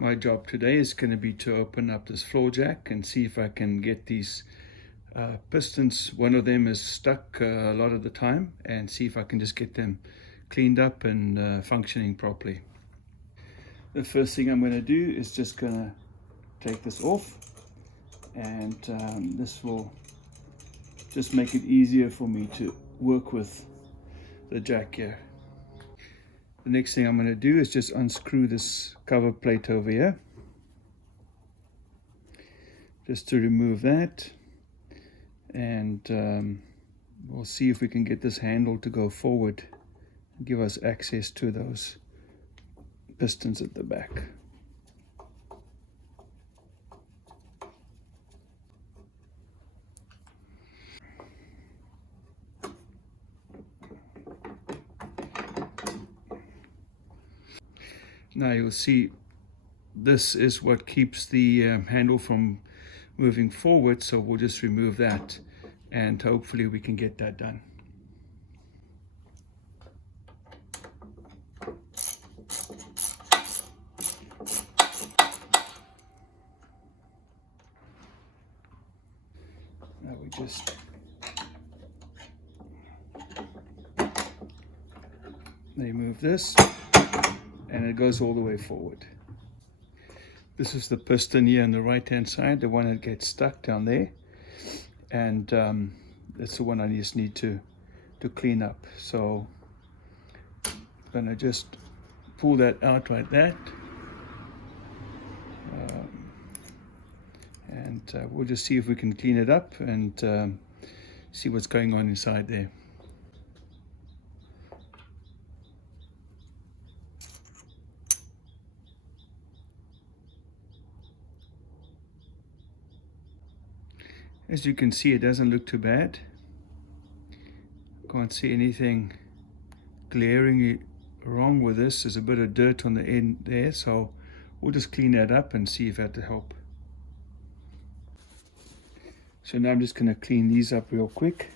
My job today is going to be to open up this floor jack and see if I can get these pistons. One of them is stuck a lot of the time, and see if I can just get them cleaned up and functioning properly. The first thing I'm going to do is just going to take this off, and this will just make it easier for me to work with the jack here. The next thing I'm going to do is just unscrew this cover plate over here, just to remove that, and we'll see if we can get this handle to go forward and give us access to those pistons at the back. Now you'll see this is what keeps the handle from moving forward, so we'll just remove that and hopefully we can get that done. Now we just remove this, and it goes all the way forward. This is the piston here on the right hand side, the one that gets stuck down there, and that's the one I just need to clean up. So I'm gonna just pull that out like that, and we'll just see if we can clean it up and see what's going on inside there. As you can see, it doesn't look too bad. Can't see anything glaringly wrong with this. There's a bit of dirt on the end there, so we'll just clean that up and see if that'll help. So now I'm just going to clean these up real quick.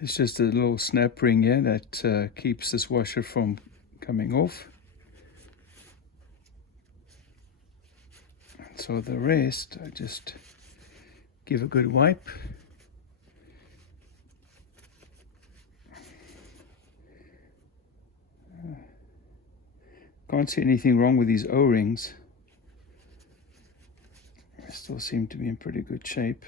It's just a little snap ring here that keeps this washer from coming off. And so the rest, I just give a good wipe. Can't see anything wrong with these O-rings. They still seem to be in pretty good shape.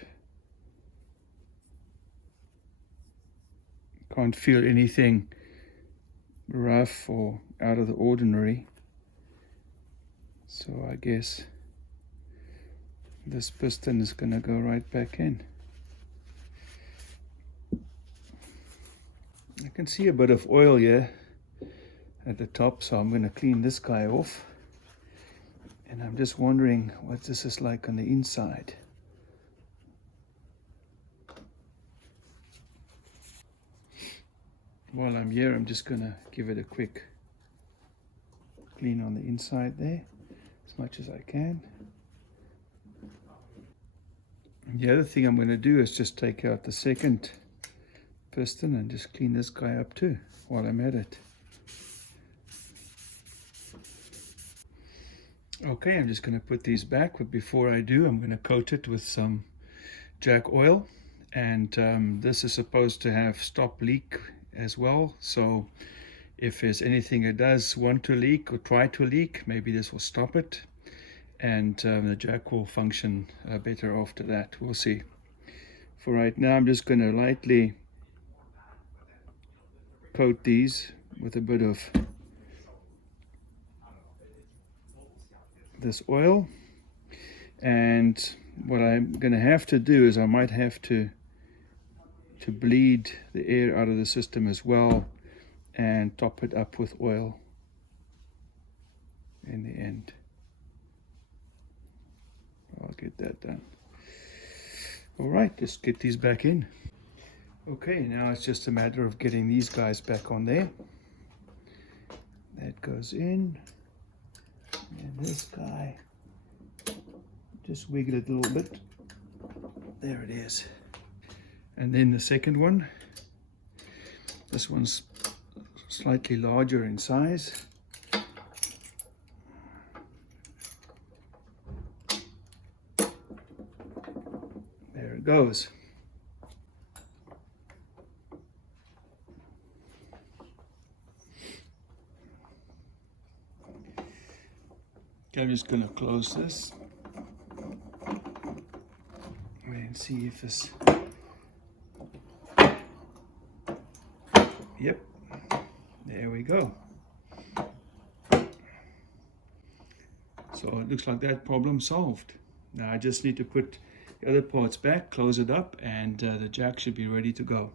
Can't feel anything rough or out of the ordinary. So I guess this piston is going to go right back in. I can see a bit of oil here at the top, so I'm going to clean this guy off. And I'm just wondering what this is like on the inside. While I'm here, I'm just going to give it a quick clean on the inside there, as much as I can. And the other thing I'm going to do is just take out the second piston and just clean this guy up too, while I'm at it. Okay, I'm just going to put these back, but before I do, I'm going to coat it with some jack oil. And this is supposed to have stop leak as well, so if there's anything that does want to leak or try to leak, maybe this will stop it, and the jack will function better after that. We'll see. For right now, I'm just going to lightly coat these with a bit of this oil. And what I'm going to have to do is I might have to bleed the air out of the system as well and top it up with oil in the end. I'll get that done. All right, let's get these back in. Okay, now it's just a matter of getting these guys back on there. That goes in, and this guy, just wiggle it a little bit. There it is. And then the second one, this one's slightly larger in size. There it goes. Okay, I'm just going to close this and see if this. Yep, there we go. So it looks like that problem solved. Now I just need to put the other parts back, close it up, and the jack should be ready to go.